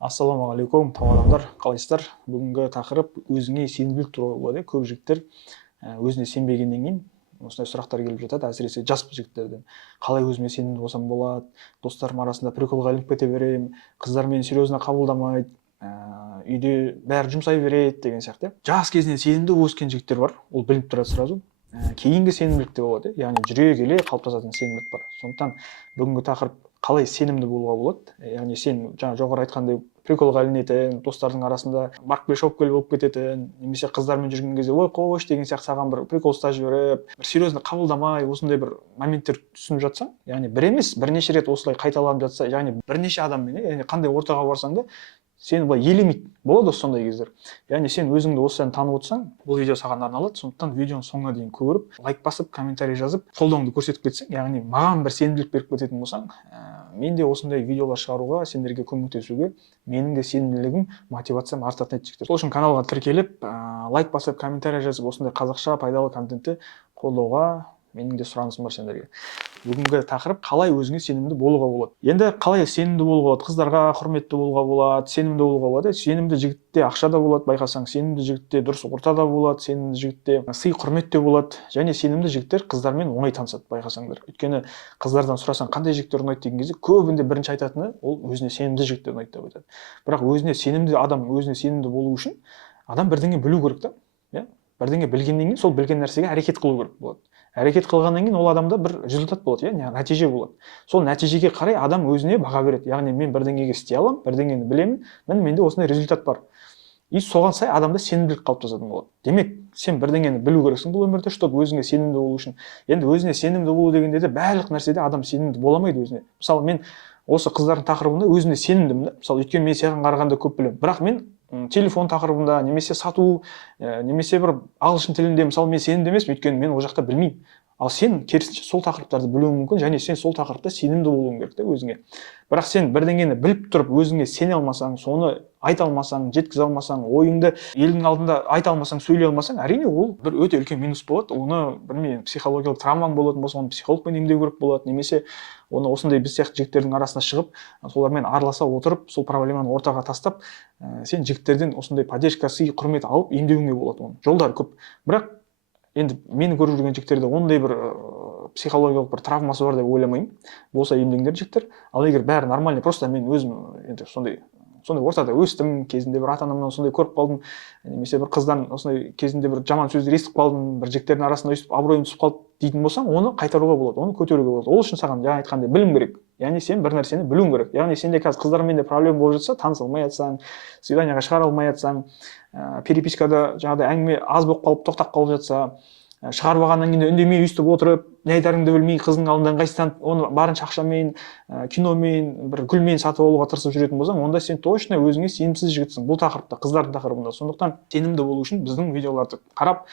Ассалаумағалейкум, тау адамдар, қалайсыздар? Бүгінгі тақырып өзіңе сенімділік туралы болады. Көп жігіттер өзіне сенбегеннен кейін осындай сұрақтар келіп жатады, әсіресе жас жігіттерден. Қалай өзіме сенімді болсам болады? Достарым арасында приколға ілініп кете беремін, қыздар мені серьезно қабылдамайды, үйде бәрі жұмсай береді деген сияқты. Жас кезінен сенімді өскен жігіттер бар, ол білініп тұрады сразу. Кейінгі сенімділік те болады, яғни жүре келе қалыптасатын сенімділік бар. Сондықтан бүгінгі тақырып қалай сенімді болуға болады, яғни сен жаңа жоғары айтқандай приколға ілінетін, достардың арасында барып шауып келіп болып кететін, немесе қыздармен жүрген кезде ой қош деген сияқты саған бір прикол ұстап жіберіп, бір серьезно қабылдамай осындай бір моменттер түсініп жатсаң, яғни бір емес бірнеше рет осылай қайталанып жатса, яғни бірнеше адаммен, яғни қандай ортаға барсаң да сені былай елемейді, болады сондай кездер. Яғни сен өзіңді осыдан танып отырсаң, бұл видео саған арналады, сондықтан видеоны соңына дейін көріп, лайк басып, комментарий жазып, қолдауыңды көрсетіп кетсең, яғни маған бір сенімділік беріп кететін болсаң, мен де осындай видеолар шығаруға, сендерге көмектесуге, менің де сенімділігім, мотивациям артатын еді жігіттер. Сол үшін каналға тіркеліп, лайк басып, комментарий жазып, осындай қазақша пайдалы контентті қолдауға менің де сұранысым бар сендерге. Бүгінгі тақырып қалай өзіңе сенімді болуға болады. Енді қалай сенімді болуға болады? Қыздарға құрметті болуға болады, сенімді болуға болады. Сенімді жігітте ақша да болады, байқасаң, сенімді жігітте дұрыс ортада болады, сенімді жігітте сый құрмет те болады, және сенімді жігіттер қыздармен оңай танысады, байқасаңдар. Өйткені қыздардан сұрасаң, қандай жігіттер ұнайды деген кезде, көбінде бірінші айтатыны ол өзіне сенімді жігіттер ұнайды деп айтады. Бірақ өзіне сенімді адам өзіне сенімді болу үшін адам бірдеңе білу керек та, иә? Бірдеңе білгеннен кейін сол білген нәрсеге әрекет қылу керек болады. Әрекет қылғаннан кейін ол адамда бір результат болады, яғни нәтиже болады. Сол нәтижеге қарай адам өзіне баға береді. Яғни мен бірдеңеге істей аламын, бірдеңені білемін, менде осындай результат бар. И соған сай адамда сенімділік қалыптасатын болады. Демек, сен бірдеңені білу керексің бұл өмірде, чтобы өзіңе сенімді болу үшін. Енді өзіне сенімді болу дегенде де барлық нәрседе адам сенімді бола алмайды өзіне. Мысалы, мен осы қыздардың тақырыбында өзіне сенімдімін. Мысалы, өйткені мен саған қарағанда көп білемін. Бірақ мен телефон тақырыбында, немесе сату, немесе бір ағылшын тілінде, мысалы, мен сенімді емеспін, өйткені мен ол жақта білмеймін. Ал сен керісінше сол тақырыптарды білуің мүмкін, және сен сол тақырыпта сенімді болуың керек те өзіңе. Бірақ сен бірдеңені біліп тұрып өзіңе сене алмасаң, соны айта алмасаң, жеткізе алмасаң, ойыңды елдің алдында айта алмасаң, сөйлей алмасаң, әрине ол бір өте үлкен минус болады. Оны білмеймін, психологиялық травмаң болатын болса, оны психологпен емдеу керек болады, немесе оны осындай біз сияқты жігіттердің арасына шығып, солармен араласа отырып, сол проблеманы ортаға тастап, сен жігіттерден осындай поддержка, сый, құрмет алып емдеуіңе болады оны. Жолдары көп. Бірақ енді мені көріп жүрген жігіттерде ондай бір психологиялық бір травмасы бар деп ойламаймын. Болса емдеңдер жігіттер. Ал егер бәрі нормальный, просто мен өзім енді сондай ортада өстім, кезінде бір ата-анамнан сондай көріп қалдым, немесе бір қыздан осындай кезінде бір жаман сөздер естіп қалдым, бір жігіттердің арасында өстіп абыройым түсіп қалды дейтін болсаң, оны қайтаруға болады, оны көтеруге болады. Ол үшін саған жаңа айтқандай білім керек. Яғни сен бір нәрсені білуің керек. Яғни сенде қазір қыздармен де проблема болып жатса, таныса алмай жатсаң, свиданияға шығара алмай жатсаң, перепискада жаңағыдай әңгіме аз болып қалып тоқтап қалып жатса, шығарып алғаннан кейін үндемей өйстіп отырып, не айтарыңды білмей, қыздың алдында ыңғайсызданып, оны барынша ақшамен, киномен, бір гүлмен сатып алуға тырысып жүретін болсаң, онда сен точно өзіңе сенімсіз жігітсің бұл тақырыпта, қыздардың тақырыбында. Сондықтан сенімді болу үшін біздің видеоларды қарап,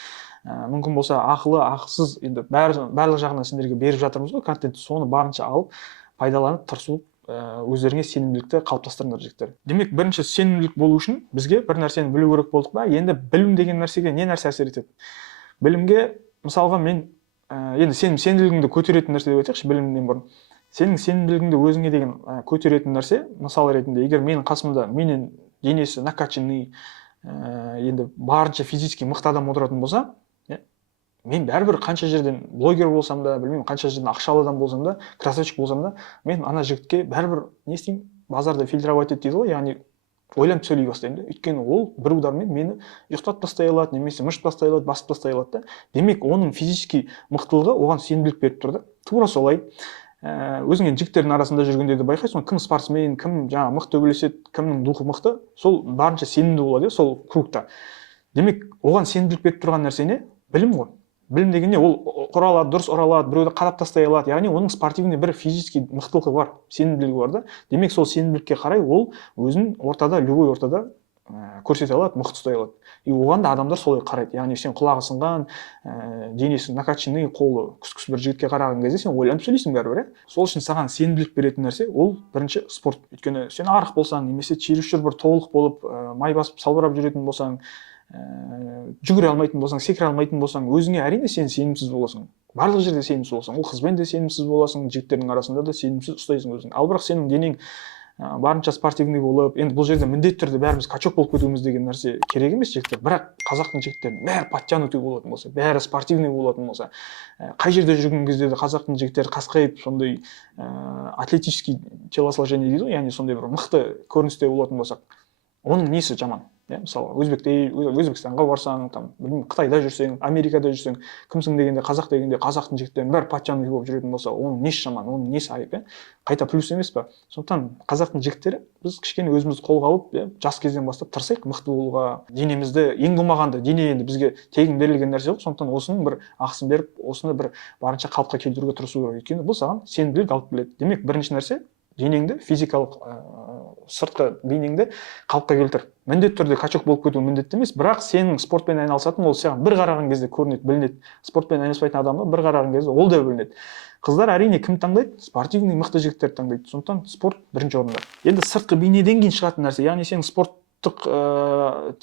мүмкін болса ақылы, ақысыз, енді барлық жағынан сендерге беріп жатырмыз ғой контентті, соны барынша алып, пайдаланып, тырысып, өздеріңе сенімділікті қалыптастырыңдар жігіттер. Демек, бірінші сенімділік болу үшін бізге бір нәрсені білу керек болдық па? Енді білім деген нәрсеге не нәрсе әсер етеді? Білімге, мысалға, мен енді сенің сенімділігіңді көтеретін нәрсе деп айтайықшы, білімнен бұрын. Сенің сенімділігіңді өзіңе деген көтеретін нәрсе, мысал ретінде, егер менің қасымда менен денесі накачанный, енді барынша физически мықты адам отыратын болса, мен бәрібір қанша жерден блогер болсам да, білмеймін, қанша жерден ақшалы адам болсам да, красавчик болсам да, мен ана жігітке бәрібір не істеймін, базарды фильтровать етеді дейді ғой, яғни ойланып сөйлей бастаймын да. Өйткені ол бір удармен мені ұйықтатып тастай алады, немесе мышып тастай алады, басып тастай алады да. Демек, оның физический мықтылығы оған сенімділік беріп тұр да. Тура солай. Өзің енді жігіттердің арасында жүргенде де байқайсың, кім спортсмен, кім жаңа мықты төбелеседі, кімнің духы мықты, сол барынша сенімді болады, сол кругта. Демек, оған сенімділік беріп тұрған нәрсе не? Білім ғой. Білім деген не? Ол құра алады, дұрыс ұра алады, біреуді қадап тастай алады. Яғни оның спортивный бір физический мықтылығы бар, сенімділігі бар да. Демек, сол сенімділікке қарай ол өзін ортада, любой ортада көрсете алады, мықты ұстай алады. И оған да адамдар солай қарайды. Яғни сен құлағы сынған, денесі накачанный, қолы күс-күс бір жігітке қараған кезде сен ойланып сөйлейсің бәрібір, сол үшін саған сенімділік беретін нәрсе ол бірінші спорт. Өйткені сен арық болсаң, немесе чересчур бір толық болып, май басып салбырап жүретін болсаң, жүгіре алмайтын болсаң, секіре алмайтын болсаң, өзіңе әрине сен сенімсіз боласың. Барлық жерде сенімсіз боласың. Ол қызбен де сенімсіз боласың, жігіттердің арасында да сенімсіз ұстайсың өзің. Ал бірақ сенің денең барынша спортивный болып, енді бұл жерде міндетті түрде бәріміз качок болып кетуіміз деген нәрсе керек емес жігіттер. Бірақ қазақтың жігіттерінің бәрі подтянутый болатын болса, бәрі спортивный болатын болса, қай жерде жүрген кезде де қазақтың жігіттері қасқайып, сондай атлетический телосложение дейді ғой, яғни сондай бір мықты көріністе болатын болсақ, оның несі жаман? Мысалы, Өзбекстанға барсаң, там, білмеймін, Қытайда жүрсең, Америкада жүрсең, кімсің дегенде, қазақ дегенде, қазақтың жігіттерінің бәрі подтянутый болып жүретін болса, оның несі жаман, оның несі айып, қайта плюс емес па? Сондықтан қазақтың жігіттері біз кішкене өзімізді қолға алып, жас кезден бастап тырысайық мықты болуға, денемізді ең болмағанда, дене енді бізге тегін берілген нәрсе жоқ, сондықтан осының бір ақысын беріп, осыны бір барынша қалыпқа келтіруге тырысу керек. Өйткені бұл саған сенімділік алып келеді. Демек, бірінші нәрсе денеңді, физикалық сыртқы бейнеңді қалыпқа келтір. Міндетті түрде качок болып кету міндетті емес, бірақ сенің спортпен айналысатын ол саған бір қараған кезде көрінеді, білінеді. Спортпен айналыспайтын адамға бір қараған кезде ол да білінеді. Қыздар әрине кім таңдайды? Спортивный мықты жігіттерді таңдайды. Сондықтан спорт бірінші орында. Енді сыртқы бейнеден кейін шығатын нәрсе, яғни сенің спорттық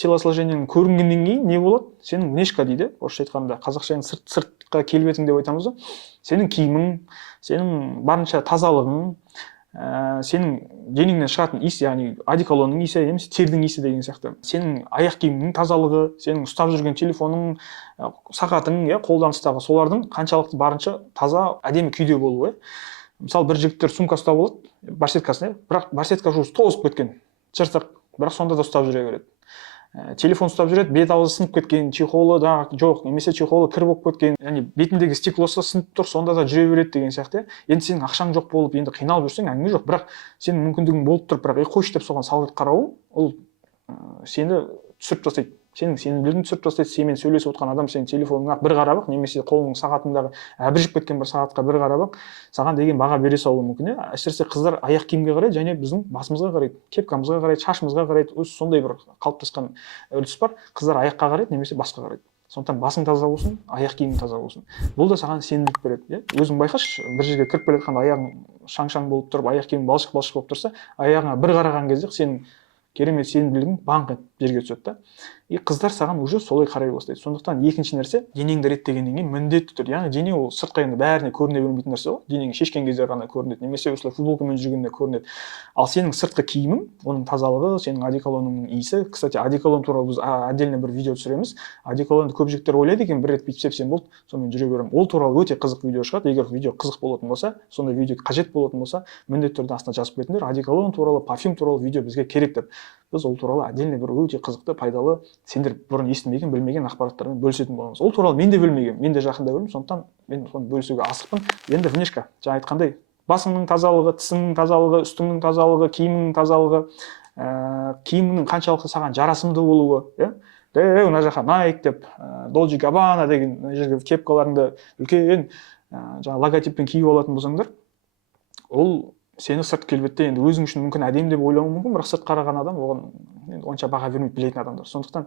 телосложениең көрінгеннен кейін не болады? Сенің внешка дейді, орысша айтқанда, қазақша сыртқа келбетің деп айтамыз ғой. Сенің киімің, сенің барынша тазалығың, сенің денеңнен шығатын иіс, яғни одеколонның иісі, немесе тердің иісі деген сияқты. Сенің аяқ киіміңнің тазалығы, сенің ұстап жүрген телефоның, сағатың, қолданыстағы солардың қаншалықты барынша таза, әдемі күйде болуы. Мысалы, бір жігіттер сумка ұстап алады, барсеткасын, бірақ барсетка жуысы тозып кеткен, жыртық, бірақ сонда да ұстап жүре береді. Телефон ұстап жүреді, бет аузы сынып кеткен, чехолы да жоқ, немесе чехолы кір болып кеткен, яғни бетіндегі стеклосы сынып тұр, сонда да жүре береді деген сияқты. Енді сенің ақшаң жоқ болып, енді қиналып жүрсең, әңгіме жоқ, бірақ сенің мүмкіндігің болып тұр, бірақ қойшы деп соған салғырт қарауың, ол сені түсіріп тастайды. Сенің сенімділігіңді түсіріп тастайды. Сенімен сөйлесіп отырған адам сенің телефоныңа бір қарап ақ, немесе қолыңның сағатындағы әбіржіп кеткен бір сағатқа бір қарап ақ, саған деген баға бере салуы мүмкін. Әсіресе қыздар аяқ киімге қарайды және біздің басымызға қарайды, кепкамызға қарайды, шашымызға қарайды. Өзі сондай бір қалыптасқан үрдіс бар. Қыздар аяққа қарайды немесе басқа қарайды. Сондықтан басың таза болсын, аяқ киімің таза болсын. Бұл да саған сенімділік береді. Өзің байқашы, бір жерге кіріп келе жатқанда аяғың шаң-шаң болып тұрып, аяқ киімің балшық-балшық болып тұрса, аяғыңа бір қараған кезде сенің керемет сенімділігің банқ етіп жерге түседі да. Қыздар саған уже солай қарай бастайды. Сондықтан екінші нәрсе, денеңді реттегеннен кейін міндетті түрде, яғни дене ол сыртқа енді бәріне көріне бермейтін нәрсе ғой. Денеңді шешкен кезде ғана көрінеді, немесе осылай футболкамен жүргенде көрінеді. Ал сенің сыртқы киімің, оның тазалығы, сенің одеколоныңның иісі. Кстати, одеколон туралы біз отдельно бір видео түсіреміз. Одеколонды көп жігіттер ойлайды екен, бір рет бүйтіп сепсем болды, сонымен жүре беремін. Ол туралы өте қызық видео шығады. Егер видео қызық болатын болса, сондай видео қажет болатын болса, міндетті түрде астына жазып кетіңдер. Одеколон туралы, парфюм туралы видео бізге керек деп. Біз ол туралы отдельно бір өте қызықты, пайдалы, сендер бұрын естімеген, білмеген ақпараттармен бөлісетін боламыз. Ол туралы мен де білмегенмін, мен де жақында білдім, сондықтан мен соны бөлісуге асықпын. Енді внешка, жаңа айтқандай, басыңның тазалығы, тісіңнің тазалығы, үстіңнің тазалығы, киіміңнің тазалығы, киіміңнің қаншалықты саған жарасымды болуы, мына жаққа Nike деп, Dolce Gabbana деген жерге кепкаларыңды үлкен жаңа логотиппен киіп алатын болсаңдар, ол сені сырт келбетте енді өзің үшін мүмкін әдемі деп ойлауы мүмкін, бірақ сырт қараған адам оған онша баға бермейді, білетін адамдар. Сондықтан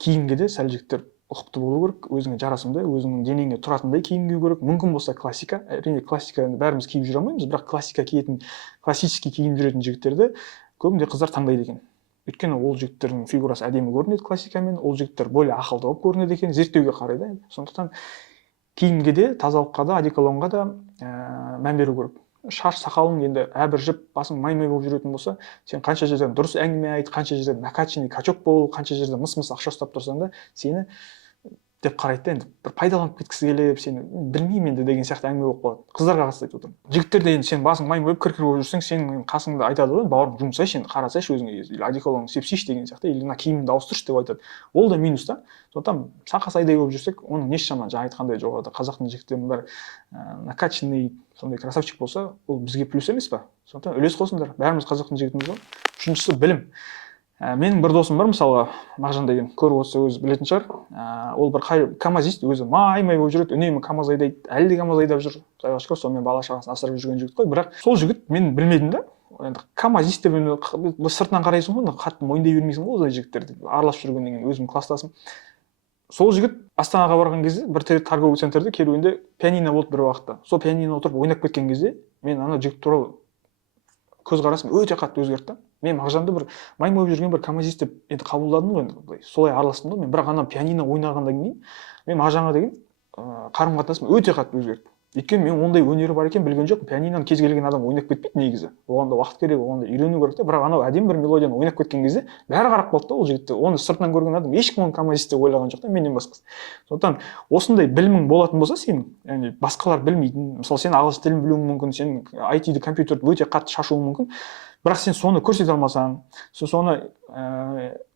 киімге де сәл жігіттер ұқыпты болу керек, өзіңе жарасымды, өзіңнің денеңе тұратындай киім кию керек. Мүмкін болса классика, әрине классика бәріміз киіп жүре алмаймыз, бірақ классика киетін, классический киім жүретін жігіттерді көбінде қыздар таңдайды екен. Өйткені ол жігіттердің фигурасы әдемі көрінеді классикамен, ол жігіттер более ақылды болып көрінеді екен, зерттеуге қарайды. Сондықтан киімге де, тазалыққа да, одеколонға да мән беру керек. Шаш сақалың енді әбіржіп, басың май-май болып жүретін болса, сен қанша жерден дұрыс әңгіме айт, қанша жерден накачанный качок бол, қанша жерден мыс-мыс ақша ұстап тұрсаң да, сені деп қарайды да, енді бір пайдаланып кеткісі келіп, сені білмеймін енді деген сияқты әңгіме болып қалады. Қыздарға қатысты айтып отырмын. Жігіттерде енді сен басың май болып кір-кір болып жүрсең, сенің қасыңда айтады ғой, бауырым жұмсайшы, енді қарасайшы өзіңе, или одеколоныңды сепсейші деген сияқты, или мына киіміңді ауыстыршы деп айтады. ол да минус та. Сондықтан сақа-сайдай болып жүрсек, оның несі жаман? Жаңа айтқандай жоғарыда қазақтың жігіттерінің бәрі накачанный, сондай красавчик болса, ол бізге плюс емес па? Сондықтан үлес қосыңдар. Бәріміз қазақтың жігітіміз ғой. Үшіншісі білім. Менің бір досым бар, мысалға, Мағжан деген, көріп отырса өзі білетін шығар. Ол бір камазист, өзі май-май болып жүреді, үнемі камаз айдайды, әлі де камаз айдап жүр. Құдайға шүкір, сонымен бала шағасын асырап жүрген жігіт қой. Бірақ сол жігіт мен білмедім да. Енді камазист деп сыртынан қарайсың ғой, қатты мойындай бермейсің ғой осындай жігіттерді. Араласып жүргеннен кейін өзім кластасым. Сол жігіт Астанаға барған кезде бір торговый центрде керуенде пианино болды бір уақытта. Сол пианино отырып ойнап кеткен кезде мен ана жігіт туралы көзқарасым өте қатты өзгерді. Мен Мағжанды бір май болып жүрген бір камазист деп енді қабылдадым ғой, енді солай араластым ғой. Мен бірақ ана пианино ойнағаннан кейін мен Мағжанға деген қарым-қатынасым өте қатты өзгерді. Өйткені мен ондай өнері бар екен білген жоқпын. Пианиноны кез келген адам ойнап кетпейді негізі. Оған да уақыт керек, оған да үйрену керек те. Бірақ анау әдемі бір мелодияны ойнап кеткен кезде бәрі қарап қалды да ол жігітті. Оны сыртынан көрген адам ешкім оны композист деп ойлаған жоқ та, менен басқасы. Сондықтан осындай білімің болатын болса сенің, яғни басқалар білмейтін, мысалы сен ағылшын тілін білуің мүмкін, сен IT-ді, компьютерді өте қатты шашуың мүмкін, бірақ сен соны көрсете алмасаң, сен соны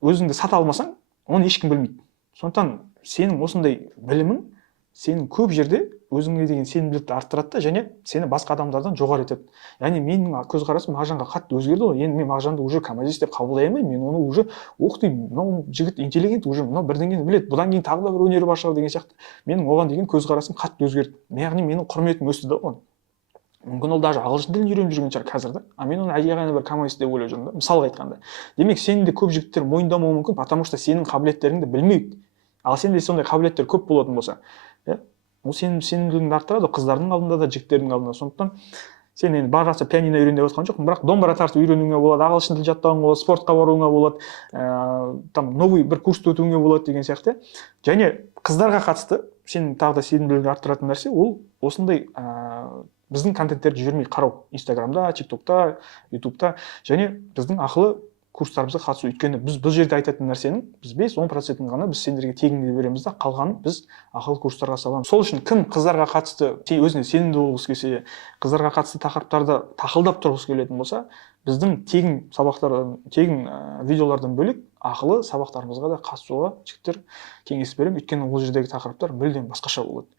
өзіңді сата алмасаң, оны ешкім білмейді. Сондықтан сенің осындай білімің сенің көп жерде өзіңе деген сенімділікті арттырады да, және сені басқа адамдардан жоғары етеді. Яғни менің көзқарасым Мағжанға қатты өзгерді ғой. Енді мен Мағжанды уже композист деп қабылдай алмаймын. Мен оны уже оқытаймын. Мынау жігіт интеллигент, уже мынау бірдеңені біледі. Бұдан кейін тағы да бір өнері бар шығар деген сияқты. Менің оған деген көзқарасым қатты өзгерді. Яғни менің құрметім өсті да оған. Мүмкін ол даже ағылшын тілін үйреніп жүрген шығар қазір да. А мен оны әлдеқайда бір композист деп ойлап жүрмін да. Мысалға айтқанда. Демек сені де көп жігіттер мойындамауы мүмкін, потому что сенің қабілеттеріңді білмейді. Ал сенде сондай қабілеттер көп болатын болса, ол сенің сенімділігіңді арттырады қыздардың алдында да, жігіттердің алдында. Сондықтан сен енді барынша пианино үйрен деп отқан жоқпын, бірақ домбыра тартып үйренуіңе болады, ағылшын тіл жаттауыңа болады, спортқа баруыңа болады, там новый бір курсты өтуіңе болады деген сияқты. Және қыздарға қатысты сенің тағы да сенімділігіңді арттыратын нәрсе ол осындай біздің контенттерді жібермей қарау. Инстаграмда, тиктокта, ютубта, және біздің ақылы курстарымызға қатысу. Өйткені біз бұл жерде айтатын нәрсенің біз 5-10%-ін ғана біз сендерге тегін береміз да, қалғанын біз ақылы курстарға саламыз. Сол үшін кім қыздарға қатысты өзіне сенімді болғысы келсе, қыздарға қатысты тақырыптарды тақылдап тұрғысы келетін болса, біздің тегін сабақтардан, тегін видеолардан бөлек ақылы сабақтарымызға да қатысуға жігіттер кеңес беремін. Өйткені ол жердегі тақырыптар мүлдем басқаша болады.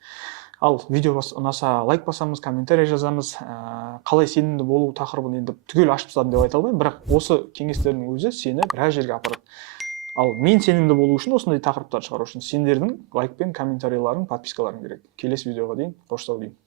Ал видео ұнаса лайк басамыз, комментарий жазамыз. Қалай сенімді болу тақырыбын енді түгел ашып тастадым деп айта алмаймын, бірақ осы кеңестердің өзі сені біраз жерге апарады. Ал мен сенімді болу үшін, осындай тақырыптар шығару үшін сендердің лайк пен комментарийларың, подпискаларың керек. Келесі видеоға дейін қоштау деймін.